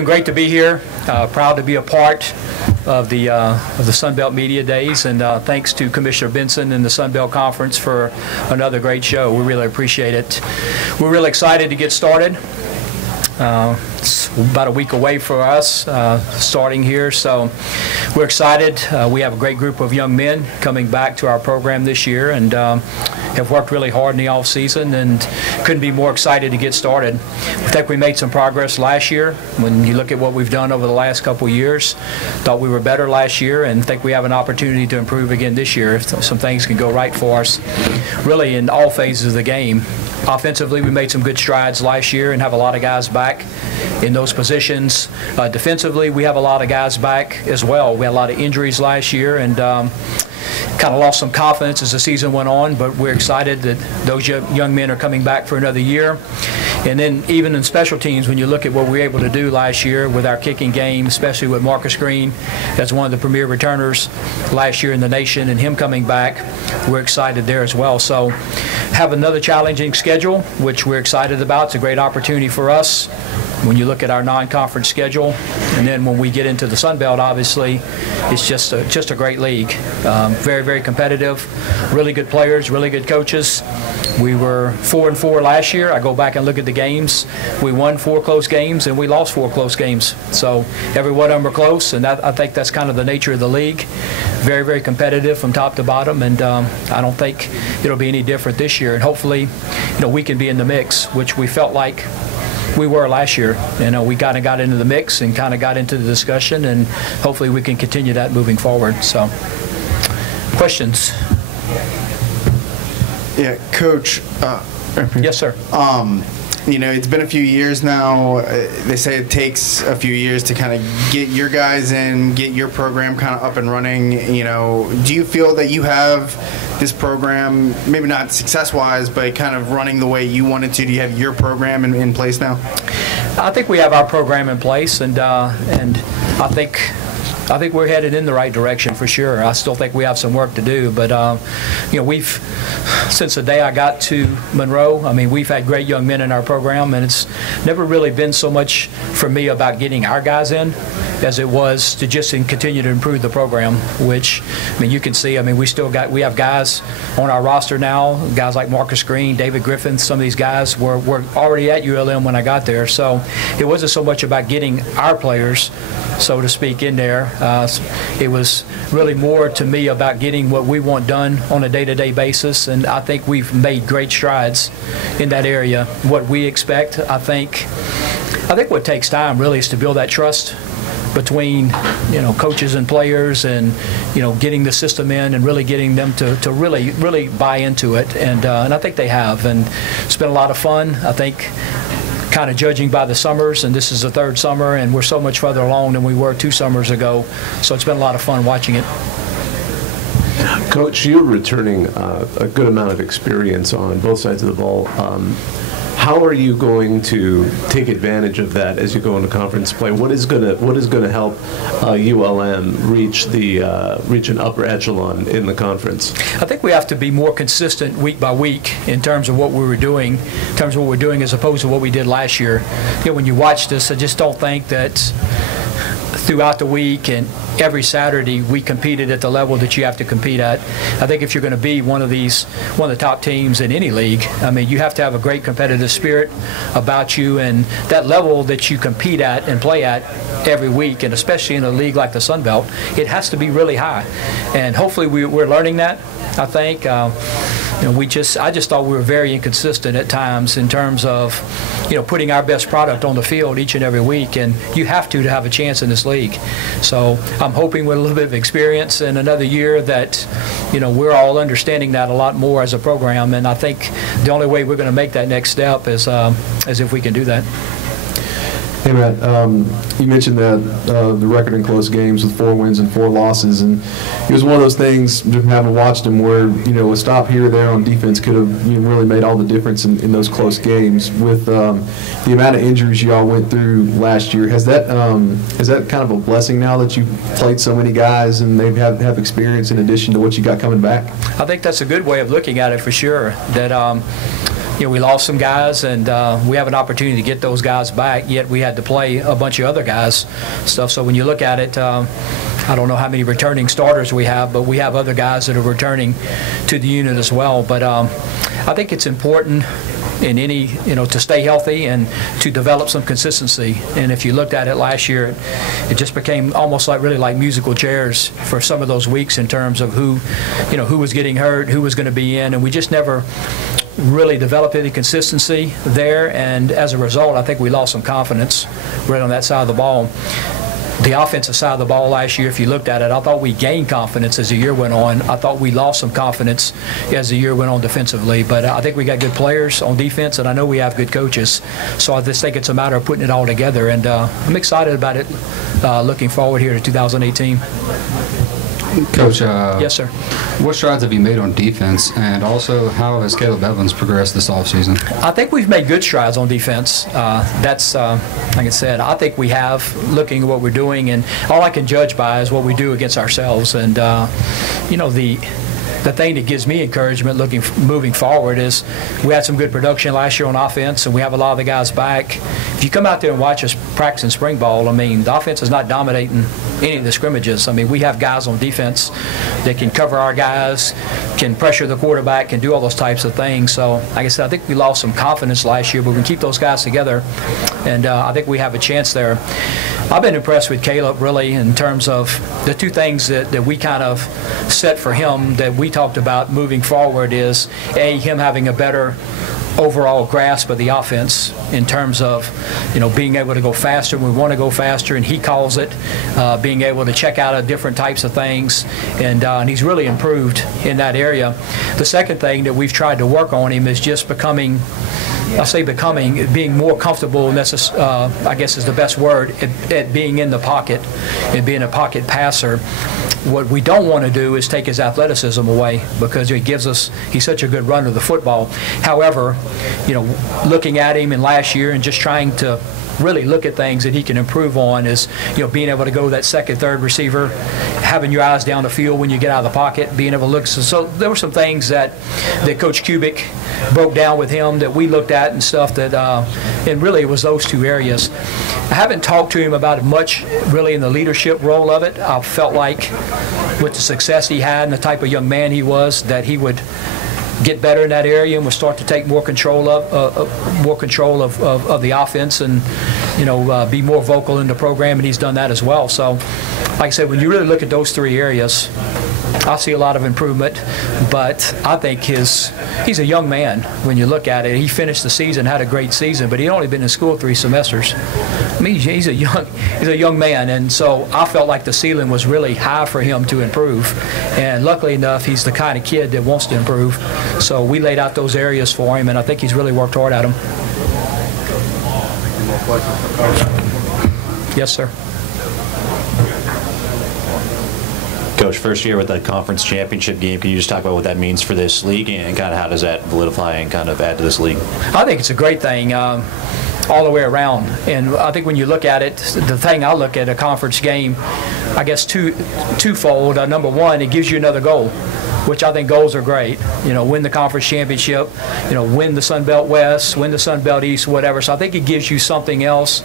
Great to be here. Proud to be a part of the Sunbelt Media Days, and thanks to Commissioner Benson and the Sunbelt Conference for another great show. We really appreciate it. We're really excited to get started. It's about a week away for us starting here, so we're excited. We have a great group of young men coming back to our program this year, and have worked really hard in the off season, and couldn't be more excited to get started. I think we made some progress last year. When you look at what we've done over the last couple of years, thought we were better last year, and think we have an opportunity to improve again this year if some things can go right for us, really in all phases of the game. Offensively, we made some good strides last year and have a lot of guys back in those positions. Defensively, we have a lot of guys back as well. We had a lot of injuries last year, and kind of lost some confidence as the season went on, but we're excited that those young men are coming back for another year. And then even in special teams, when you look at what we were able to do last year with our kicking game, especially with Marcus Green as one of the premier returners last year in the nation, and him coming back, we're excited there as well. So have another challenging schedule, which we're excited about. It's a great opportunity for us when you look at our non-conference schedule. And then when we get into the Sun Belt, obviously, it's just a great league. Very, very competitive, really good players, really good coaches. We were 4-4 last year. I go back and look at the games. We won 4 close games, and we lost 4 close games. So every one of them are close, and I think that's kind of the nature of the league. Very, very competitive from top to bottom, and I don't think it'll be any different this year. And hopefully, we can be in the mix, which we felt like we were last year. We kind of got into the mix and kind of got into the discussion, and hopefully we can continue that moving forward. So, questions? Yeah, Coach. Yes, sir. It's been a few years now. They say it takes a few years to kind of get your guys in, get your program kind of up and running. Do you feel that you have this program, maybe not success-wise, but kind of running the way you wanted to? Do you have your program in place now? I think we have our program in place, and I think we're headed in the right direction for sure. I still think we have some work to do, but we've, since the day I got to Monroe, we've had great young men in our program, and it's never really been so much for me about getting our guys in as it was to just continue to improve the program, which, you can see, we have guys on our roster now, guys like Marcus Green, David Griffin. Some of these guys were already at ULM when I got there, so it wasn't so much about getting our players, so to speak, in there. It was really more to me about getting what we want done on a day-to-day basis, and I think we've made great strides in that area. What we expect, I think what takes time really is to build that trust between coaches and players, and getting the system in and really getting them to really buy into it, and I think they have, and it's been a lot of fun. I think kind of judging by the summers, and this is the 3rd summer, and we're so much further along than we were 2 summers ago, so it's been a lot of fun watching it. Coach, you're returning a good amount of experience on both sides of the ball. How are you going to take advantage of that as you go into conference play? What is going to help ULM reach an upper echelon in the conference? I think we have to be more consistent week by week in terms of what we were doing, as opposed to what we did last year. When you watch this, I just don't think that throughout the week and every Saturday we competed at the level that you have to compete at. I think if you're going to be one of the top teams in any league, you have to have a great competitive spirit about you, and that level that you compete at and play at every week, and especially in a league like the Sun Belt, it has to be really high. And hopefully we're learning that, I think. I just thought we were very inconsistent at times in terms of, putting our best product on the field each and every week, and you have to have a chance in this league. So I'm hoping with a little bit of experience in another year that, we're all understanding that a lot more as a program, and I think the only way we're going to make that next step is if we can do that. Hey, Matt, you mentioned that the record in close games with 4 wins and 4 losses, and it was one of those things, just having watched them, where a stop here or there on defense could have really made all the difference in those close games. With the amount of injuries you all went through last year, is that kind of a blessing now that you've played so many guys and they have experience in addition to what you got coming back? I think that's a good way of looking at it for sure. That we lost some guys, and we have an opportunity to get those guys back, yet we had to play a bunch of other guys stuff. So when you look at it, I don't know how many returning starters we have, but we have other guys that are returning to the unit as well. But I think it's important in any, to stay healthy and to develop some consistency. And if you looked at it last year, it just became almost really like musical chairs for some of those weeks in terms of who was getting hurt, who was going to be in, and we just never really developed any consistency there. And as a result, I think we lost some confidence right on that side of the ball. The offensive side of the ball last year, if you looked at it, I thought we gained confidence as the year went on. I thought we lost some confidence as the year went on defensively. But I think we got good players on defense, and I know we have good coaches. So I just think it's a matter of putting it all together. And I'm excited about it, looking forward here to 2018. Coach, yes, sir. What strides have you made on defense, and also how has Caleb Evans progressed this offseason? I think we've made good strides on defense. That's, like I said, I think we have, looking at what we're doing, and all I can judge by is what we do against ourselves. And, the thing that gives me encouragement moving forward is we had some good production last year on offense, and we have a lot of the guys back. If you come out there and watch us practice in spring ball, I mean, the offense is not dominating any of the scrimmages. I mean, we have guys on defense that can cover our guys, can pressure the quarterback, can do all those types of things. So, like I said, I think we lost some confidence last year, but we can keep those guys together, and I think we have a chance there. I've been impressed with Caleb, really, in terms of the two things that we kind of set for him that we talked about moving forward is, A, him having a better overall grasp of the offense in terms of, being able to go faster when we want to go faster, and he calls it, being able to check out different types of things, and he's really improved in that area. The second thing that we've tried to work on him is just being more comfortable, and that's, I guess is the best word, at being in the pocket and being a pocket passer. What we don't want to do is take his athleticism away, because he's such a good runner of the football. However, looking at him in last year and just trying to really look at things that he can improve on is, being able to go that second, third receiver, having your eyes down the field when you get out of the pocket, being able to look. So there were some things that Coach Kubik broke down with him that we looked at and stuff that, and really it was those two areas. I haven't talked to him about it much really in the leadership role of it. I felt like with the success he had and the type of young man he was, that he would get better in that area and would start to take more control of the offense, and be more vocal in the program, and he's done that as well. So, like I said, when you really look at those three areas, I see a lot of improvement, but I think he's a young man when you look at it. He finished the season, had a great season, but he'd only been in school 3 semesters. I mean, he's a young man, and so I felt like the ceiling was really high for him to improve. And luckily enough, he's the kind of kid that wants to improve. So we laid out those areas for him, and I think he's really worked hard at them. Yes, sir. Coach, first year with the conference championship game, can you just talk about what that means for this league, and kind of how does that validify and kind of add to this league? I think it's a great thing all the way around. And I think when you look at it, the thing I look at a conference game, I guess twofold. Number one, it gives you another goal, which I think goals are great. Win the conference championship, win the Sun Belt West, win the Sun Belt East, whatever. So I think it gives you something else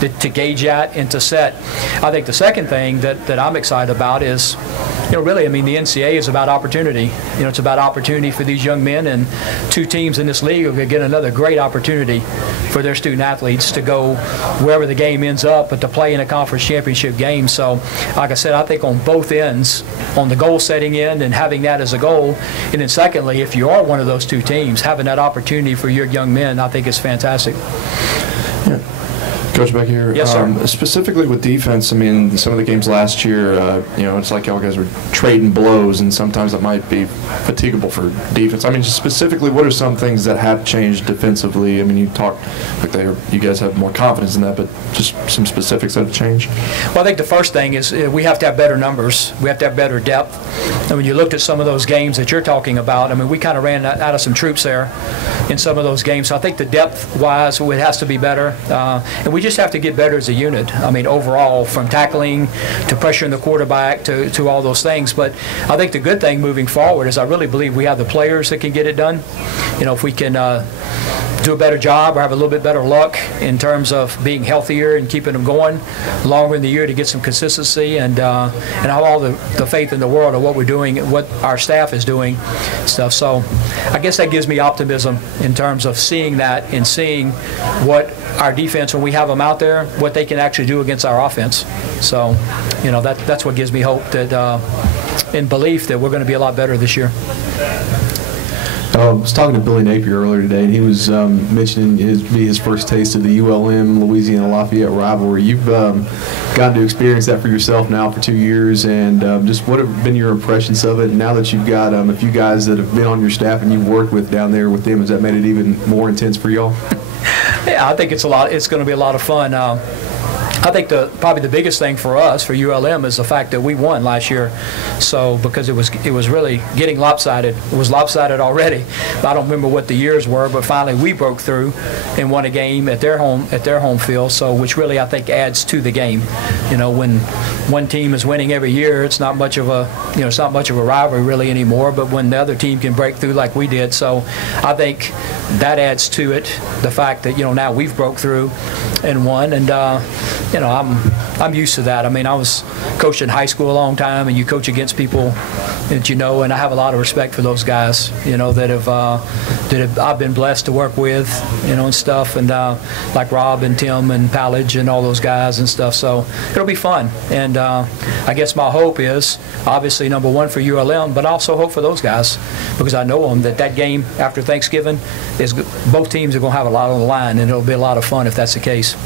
to gauge at and to set. I think the second thing that I'm excited about is, really, I mean, the NCAA is about opportunity. It's about opportunity for these young men, and 2 teams in this league are going to get another great opportunity for their student athletes to go wherever the game ends up, but to play in a conference championship game. So, like I said, I think on both ends, on the goal-setting end and having that as a goal, and then secondly, if you are one of those 2 teams, having that opportunity for your young men, I think is fantastic. Yeah. Coach, back here. Yes, sir. Specifically with defense, I mean, some of the games last year, it's like y'all guys were trading blows, and sometimes that might be fatigable for defense. I mean, just specifically, what are some things that have changed defensively? I mean, you talked like you guys have more confidence in that, but just some specifics that have changed. Well, I think the first thing is we have to have better numbers. We have to have better depth. And when you looked at some of those games that you're talking about, I mean, we kind of ran out of some troops there in some of those games. So I think the depth-wise, it has to be better. And we we just have to get better as a unit. I mean, overall, from tackling to pressuring the quarterback to all those things. But I think the good thing moving forward is I really believe we have the players that can get it done. You know, if we can do a better job or have a little bit better luck in terms of being healthier and keeping them going longer in the year to get some consistency, and have all the faith in the world of what we're doing, what our staff is doing, stuff. So I guess that gives me optimism in terms of seeing that and seeing what our defense, when we have them out there, what they can actually do against our offense. So, you know, that's what gives me hope that and belief that we're going to be a lot better this year. I was talking to Billy Napier earlier today, and he was mentioning his first taste of the ULM Louisiana Lafayette rivalry. You've gotten to experience that for yourself now for 2 years, and just what have been your impressions of it? And now that you've got a few guys that have been on your staff and you've worked with down there with them, has that made it even more intense for y'all? Yeah, I think it's going to be a lot of fun. I think probably the biggest thing for us, for ULM, is the fact that we won last year. So because it was really getting lopsided. It was lopsided already. I don't remember what the years were, but finally we broke through and won a game at their home field. So which really I think adds to the game. You know, when one team is winning every year, it's not much of a rivalry really anymore. But when the other team can break through like we did, so I think that adds to it. The fact that now we've broke through and won, and I'm used to that. I mean, I was coached in high school a long time, and you coach against people that and I have a lot of respect for those guys, that I've been blessed to work with, and stuff, and like Rob and Tim and Pallage and all those guys and stuff. So it'll be fun, and I guess my hope is obviously number one for ULM, but I also hope for those guys, because I know them that game after Thanksgiving is both teams are going to have a lot on the line, and it'll be a lot of fun if that's the case.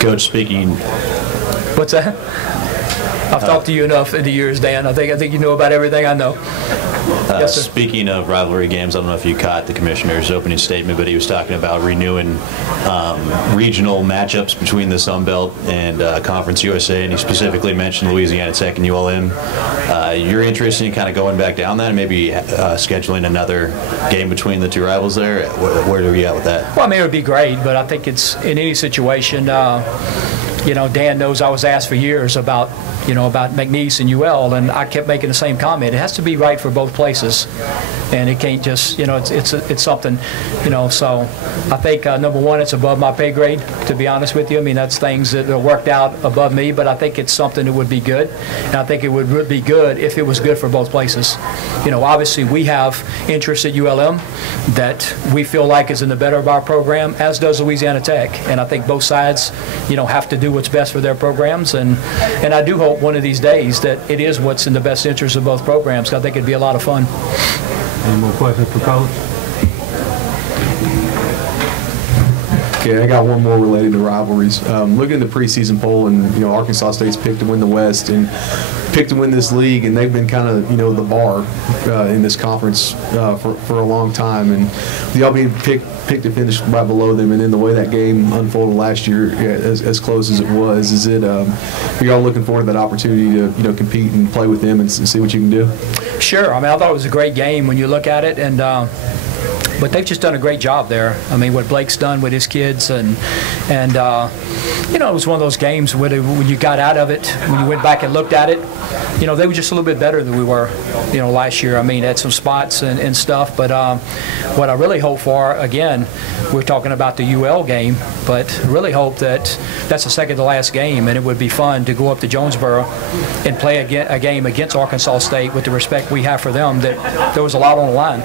Coach, speaking. What's that? I've talked to you enough in the years, Dan. I think you know about everything I know. Yes, sir. Speaking of rivalry games, I don't know if you caught the commissioner's opening statement, but he was talking about renewing regional matchups between the Sun Belt and Conference USA, and he specifically mentioned Louisiana Tech and ULM. You're interested in kind of going back down that and maybe scheduling another game between the two rivals there? Where are we at with that? Well, I mean, it would be great, but I think it's in any situation. Dan knows I was asked for years about McNeese and UL, and I kept making the same comment. It has to be right for both places, and it can't just, it's something, so I think, number one, it's above my pay grade, to be honest with you. I mean, that's things that are worked out above me, but I think it's something that would be good, and I think it would be good if it was good for both places. Obviously, we have interest at ULM that we feel like is in the better of our program, as does Louisiana Tech, and I think both sides, have to do what's best for their programs, and I do hope one of these days that it is what's in the best interest of both programs. I think it'd be a lot of fun. Any more questions for Coach? Okay, I got one more related to rivalries. Looking at the preseason poll, and Arkansas State's picked to win the West and picked to win this league, and they've been kind of the bar in this conference for a long time. And y'all being picked to finish right below them, and then the way that game unfolded last year, as close as it was, is it? Are y'all looking forward to that opportunity to compete and play with them and see what you can do? Sure. I mean, I thought it was a great game when you look at it, and. But they've just done a great job there. I mean, what Blake's done with his kids, and it was one of those games where when you got out of it, when you went back and looked at it, they were just a little bit better than we were, last year. I mean, at some spots and stuff. But what I really hope for, again, we're talking about the UL game, but really hope that that's the second to last game, and it would be fun to go up to Jonesboro and play a game against Arkansas State with the respect we have for them, that there was a lot on the line.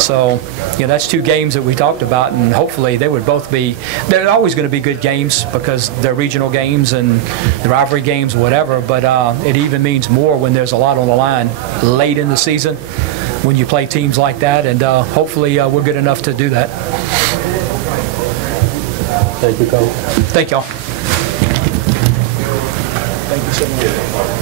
So, that's two games that we talked about, and hopefully they would both be, they're always going to be good games because they're regional games and the rivalry games, whatever, but it even means more when there's a lot on the line late in the season when you play teams like that, and hopefully we're good enough to do that. Thank you, Coach. Thank y'all. Thank you so much.